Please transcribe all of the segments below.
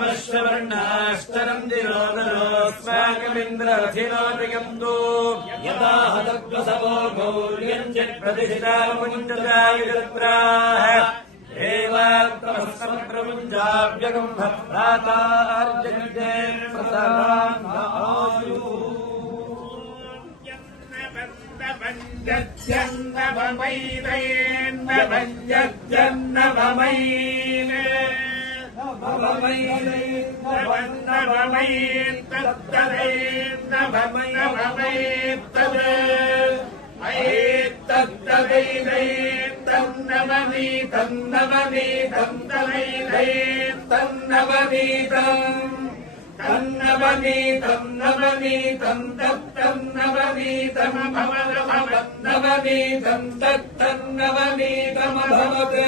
समश्ववर्णाश्चरम् दिरोदरोऽस्माकमिन्द्रथिरोऽपिगन्तु यदा हतत्वसवो गौर्यञ्चित्प्रतिष्ठामुञ्जतायुगत्राः एवात्मसमप्रमुञ्जाव्यगम् भ्रातार्जन्ते प्रसवान् தன்னவனி தன்னவனி தந்தனை தன்னவனீதம் தன்னவனி தன்னவனி தந்த தன்னவனீதம பவன பவன்னவனி தந்த தன்னவனீதம பவது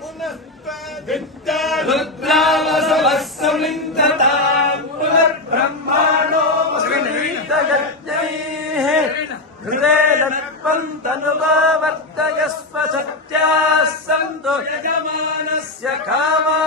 पुनः वित्ता भद्रासवः समिन्दता पुनर्ब्रह्माणोत्तैः हृदयत्वं सत्याः सन्तु यजमानस्य कामा